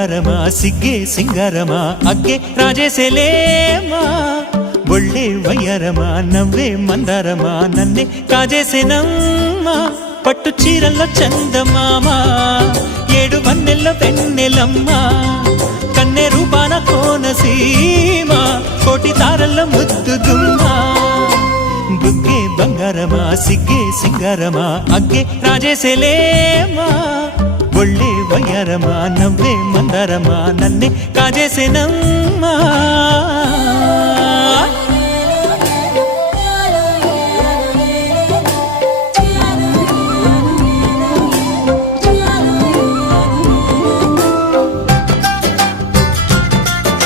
బంగారమా సిగ్గే సింగారమా అగ్గే రాజేసేలేమా ఒళ్ళే వయ్యారమా నవ్వే మందారమా నన్నే కాజేసేనమ్మా పట్టు చీరల్లో చందమామా ఏడు వన్నెల్లో వెన్నెలమ్మా కన్నె రూపాన కోనసీమ కోటి తారల్లో ముద్దుగుమ్మా బుగ్గే బంగారమా సిగ్గే సింగారమా అగ్గే రాజేసేలేమా ఒళ్ళే వయ్యారమా నవ్వే మందారమా నన్నే కాజేసేనమ్మా